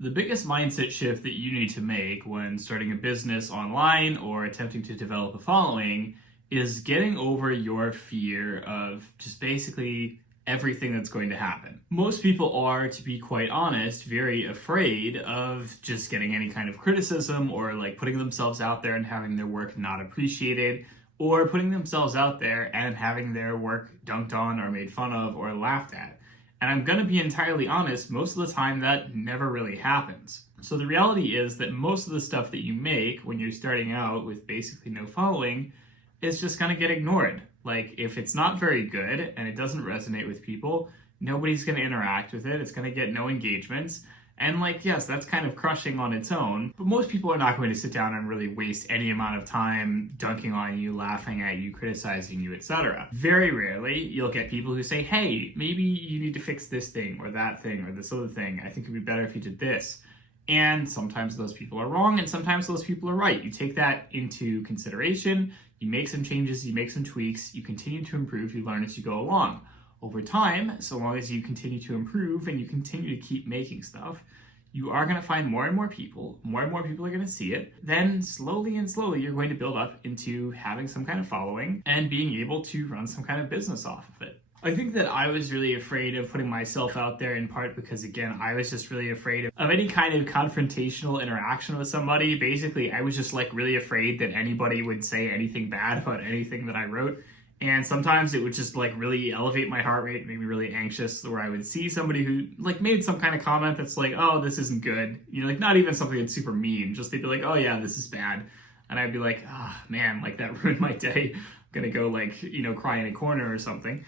The biggest mindset shift that you need to make when starting a business online or attempting to develop a following is getting over your fear of just basically everything that's going to happen. Most people are, to be quite honest, very afraid of just getting any kind of criticism or like putting themselves out there and having their work not appreciated, or putting themselves out there and having their work dunked on or made fun of or laughed at. And I'm going to be entirely honest, most of the time that never really happens. So the reality is that most of the stuff that you make when you're starting out with basically no following is just going to get ignored. Like, if it's not very good and it doesn't resonate with people, nobody's going to interact with it. It's going to get no engagements. And like, yes, that's kind of crushing on its own, but most people are not going to sit down and really waste any amount of time dunking on you, laughing at you, criticizing you, etc. Very rarely you'll get people who say, hey, maybe you need to fix this thing or that thing or this other thing. I think it'd be better if you did this. And sometimes those people are wrong and sometimes those people are right. You take that into consideration, you make some changes, you make some tweaks, you continue to improve, you learn as you go along. Over time, so long as you continue to improve and you continue to keep making stuff, you are going to find more and more people are going to see it. Then slowly and slowly, you're going to build up into having some kind of following and being able to run some kind of business off of it. I think that I was really afraid of putting myself out there in part because, again, I was just really afraid of any kind of confrontational interaction with somebody. Basically, I was just like really afraid that anybody would say anything bad about anything that I wrote. And sometimes it would just like really elevate my heart rate, make me really anxious, where I would see somebody who like made some kind of comment that's like, oh, this isn't good. You know, like not even something that's super mean, just they'd be like, oh yeah, this is bad. And I'd be like, ah, man, like that ruined my day. I'm gonna go like, you know, cry in a corner or something.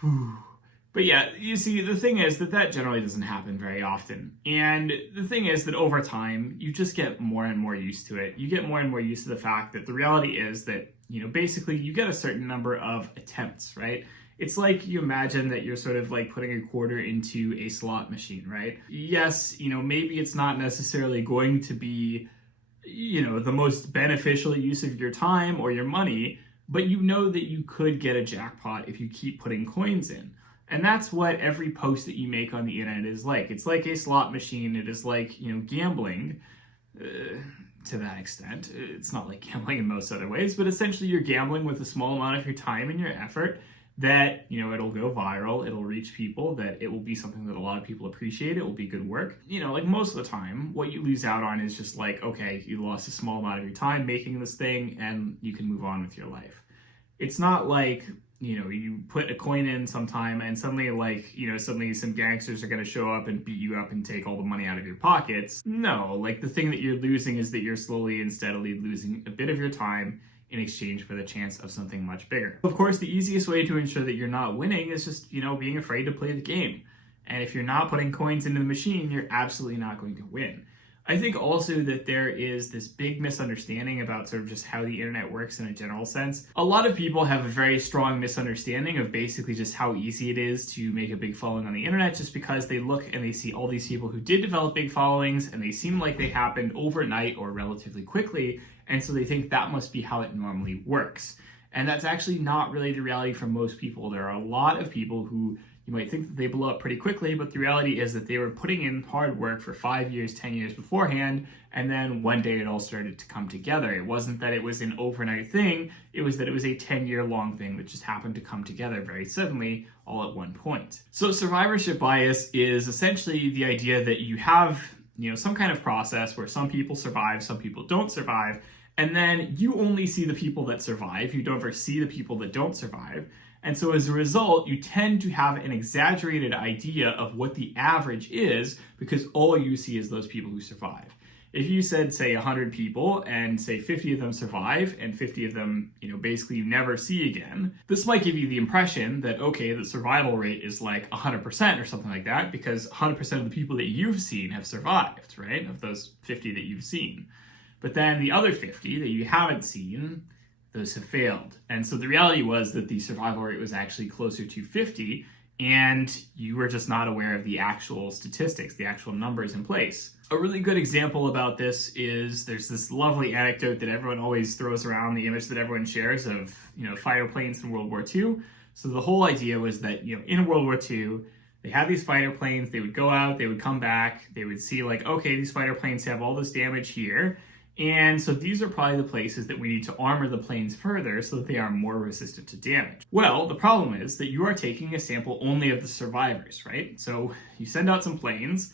Whew. But yeah, you see, the thing is that generally doesn't happen very often. And the thing is that over time, you just get more and more used to it. You get more and more used to the fact that the reality is that, you know, basically you get a certain number of attempts, right? It's like you imagine that you're sort of like putting a quarter into a slot machine, right? Yes, you know, maybe it's not necessarily going to be, you know, the most beneficial use of your time or your money, but you know that you could get a jackpot if you keep putting coins in. And that's what every post that you make on the internet is like. It's like a slot machine. It is like, you know, gambling to that extent. It's not like gambling in most other ways, but essentially you're gambling with a small amount of your time and your effort that, you know, it'll go viral, it'll reach people, that it will be something that a lot of people appreciate, it will be good work. You know, like most of the time, what you lose out on is just like, okay, you lost a small amount of your time making this thing and you can move on with your life. It's not like, you know, you put a coin in sometime and suddenly like, you know, suddenly some gangsters are going to show up and beat you up and take all the money out of your pockets. No, like the thing that you're losing is that you're slowly and steadily losing a bit of your time in exchange for the chance of something much bigger. Of course, the easiest way to ensure that you're not winning is just, you know, being afraid to play the game. And if you're not putting coins into the machine, you're absolutely not going to win. I think also that there is this big misunderstanding about sort of just how the internet works in a general sense. A lot of people have a very strong misunderstanding of basically just how easy it is to make a big following on the internet, just because they look and they see all these people who did develop big followings and they seem like they happened overnight or relatively quickly, and so they think that must be how it normally works. And that's actually not really the reality for most people. There are a lot of people who you might think that they blow up pretty quickly, but the reality is that they were putting in hard work for 5 years, 10 years beforehand, and then one day it all started to come together. It wasn't that it was an overnight thing, it was that it was a 10-year-long thing that just happened to come together very suddenly, all at one point. So survivorship bias is essentially the idea that you have, you know, some kind of process where some people survive, some people don't survive, and then you only see the people that survive, you don't ever see the people that don't survive. And so as a result, you tend to have an exaggerated idea of what the average is because all you see is those people who survive. If you said, say, 100 people and say 50 of them survive and 50 of them, you know, basically you never see again, this might give you the impression that, okay, the survival rate is like 100% or something like that because 100% of the people that you've seen have survived, right? Of those 50 that you've seen. But then the other 50 that you haven't seen, those have failed. And so the reality was that the survival rate was actually closer to 50, and you were just not aware of the actual statistics, the actual numbers in place. A really good example about this is there's this lovely anecdote that everyone always throws around, the image that everyone shares of, you know, fighter planes in World War II. So the whole idea was that, you know, in World War II, They had these fighter planes, they would go out, they would come back, they would see like, okay, these fighter planes have all this damage here. And so these are probably the places that we need to armor the planes further so that they are more resistant to damage. Well, the problem is that you are taking a sample only of the survivors, right? So you send out some planes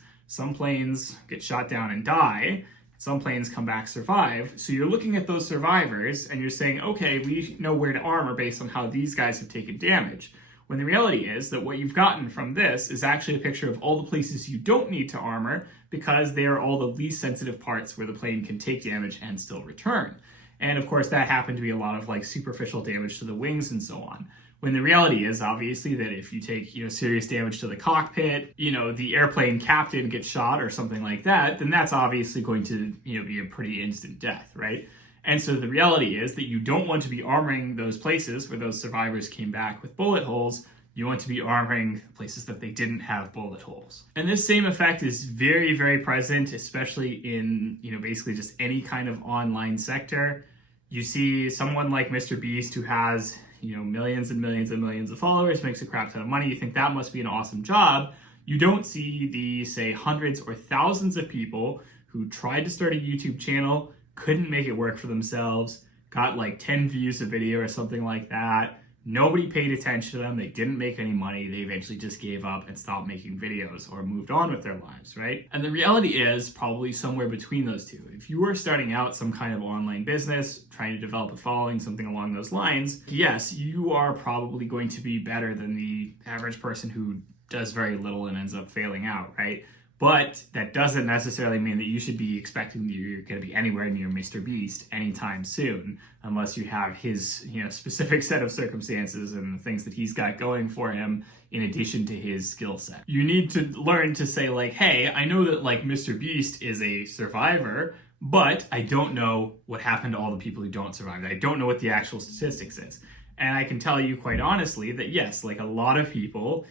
get shot down and die, some planes come back, survive. So you're looking at those survivors and you're saying, okay, we know where to armor based on how these guys have taken damage. When the reality is that what you've gotten from this is actually a picture of all the places you don't need to armor because they are all the least sensitive parts where the plane can take damage and still return. And of course, that happened to be a lot of like superficial damage to the wings and so on. When the reality is obviously that if you take, serious damage to the cockpit, the airplane captain gets shot or something like that, then that's obviously going to, be a pretty instant death, right? And so the reality is that you don't want to be armoring those places where those survivors came back with bullet holes. You want to be armoring places that they didn't have bullet holes. And this same effect is very, very present, especially in, basically just any kind of online sector. You see someone like Mr. Beast who has, millions and millions and millions of followers, makes a crap ton of money. You think that must be an awesome job. You don't see the, say, hundreds or thousands of people who tried to start a YouTube channel, couldn't make it work for themselves, got like 10 views a video or something like that. Nobody paid attention to them. They didn't make any money. They eventually just gave up and stopped making videos or moved on with their lives, right? And the reality is probably somewhere between those two. If you are starting out some kind of online business, trying to develop a following, something along those lines, yes, you are probably going to be better than the average person who does very little and ends up failing out, right? But that doesn't necessarily mean that you should be expecting that you're going to be anywhere near Mr. Beast anytime soon, unless you have his, specific set of circumstances and the things that he's got going for him in addition to his skill set. You need to learn to say like, hey, I know that like Mr. Beast is a survivor, but I don't know what happened to all the people who don't survive. I don't know what the actual statistics is. And I can tell you quite honestly that yes, like a lot of people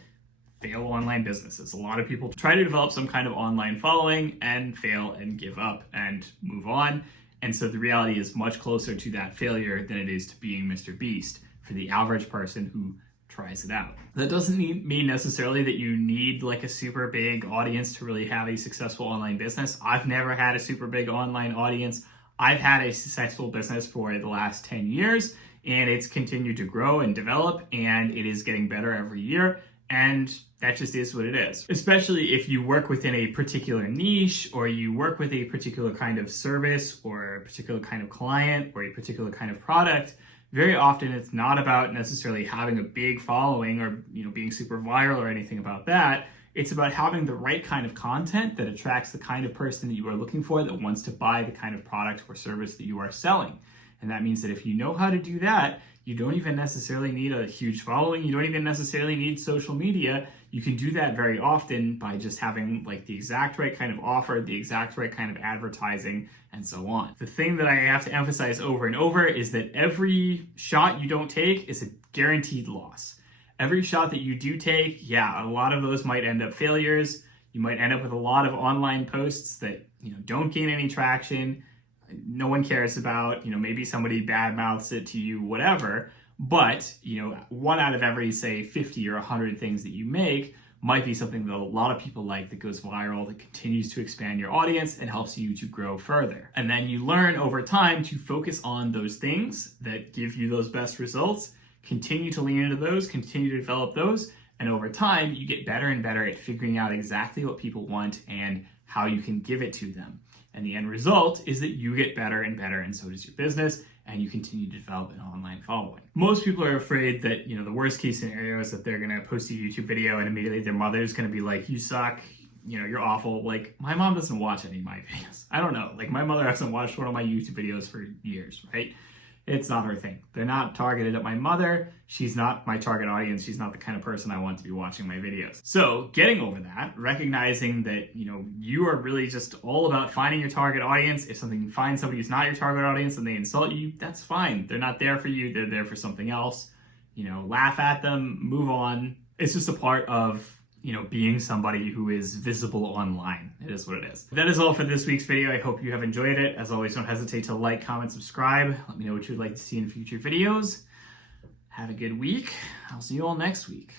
fail online businesses. A lot of people try to develop some kind of online following and fail and give up and move on. And so the reality is much closer to that failure than it is to being Mr. Beast for the average person who tries it out. That doesn't mean necessarily that you need like a super big audience to really have a successful online business. I've never had a super big online audience. I've had a successful business for the last 10 years and it's continued to grow and develop and it is getting better every year. And that just is what it is. Especially if you work within a particular niche or you work with a particular kind of service or a particular kind of client or a particular kind of product, very often it's not about necessarily having a big following or being super viral or anything about that. It's about having the right kind of content that attracts the kind of person that you are looking for that wants to buy the kind of product or service that you are selling. And that means that if you know how to do that, you don't even necessarily need a huge following. You don't even necessarily need social media. You can do that very often by just having like the exact right kind of offer, the exact right kind of advertising, and so on. The thing that I have to emphasize over and over is that every shot you don't take is a guaranteed loss. Every shot that you do take, yeah, a lot of those might end up failures. You might end up with a lot of online posts that, don't gain any traction. No one cares about, maybe somebody badmouths it to you, whatever. But, one out of every, say, 50 or 100 things that you make might be something that a lot of people like, that goes viral, that continues to expand your audience and helps you to grow further. And then you learn over time to focus on those things that give you those best results, continue to lean into those, continue to develop those, and over time you get better and better at figuring out exactly what people want and how you can give it to them. And the end result is that you get better and better, and so does your business, and you continue to develop an online following. Most people are afraid that, the worst case scenario is that they're gonna post a YouTube video and immediately their mother's gonna be like, you suck, you're awful. Like, my mom doesn't watch any of my videos. I don't know, like my mother hasn't watched one of my YouTube videos for years, right? It's not her thing. They're not targeted at my mother. She's not my target audience. She's not the kind of person I want to be watching my videos. So getting over that, recognizing that, you are really just all about finding your target audience. If you find somebody who's not your target audience and they insult you, that's fine. They're not there for you. They're there for something else. Laugh at them, move on. It's just a part of being somebody who is visible online. It is what it is. That is all for this week's video. I hope you have enjoyed it. As always, don't hesitate to like, comment, subscribe. Let me know what you'd like to see in future videos. Have a good week. I'll see you all next week.